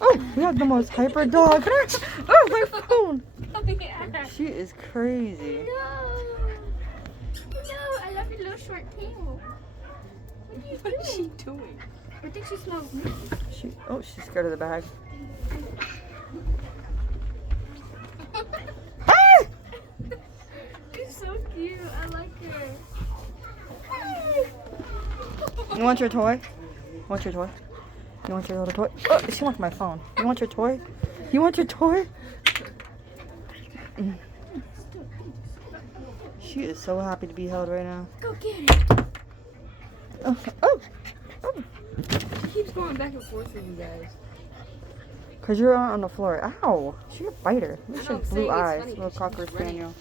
Oh, we have the most hyper dog. Oh, my phone. Oh, yeah. She is crazy. No. No, I love your little short tail. What are you doing? What is she doing? I think she smells me. She's scared of the bag. She's so cute. I like her. You want your toy? Want your toy? You want your little toy? Oh, she wants my phone. You want your toy? You want your toy? She is so happy to be held right now. Go get it. Oh, oh, She keeps going back and forth with you guys. because you're on the floor. Ow! She's a biter. Look at No, her I'm blue saying it's eyes. funny Little 'cause Cocker she's running. Spaniel.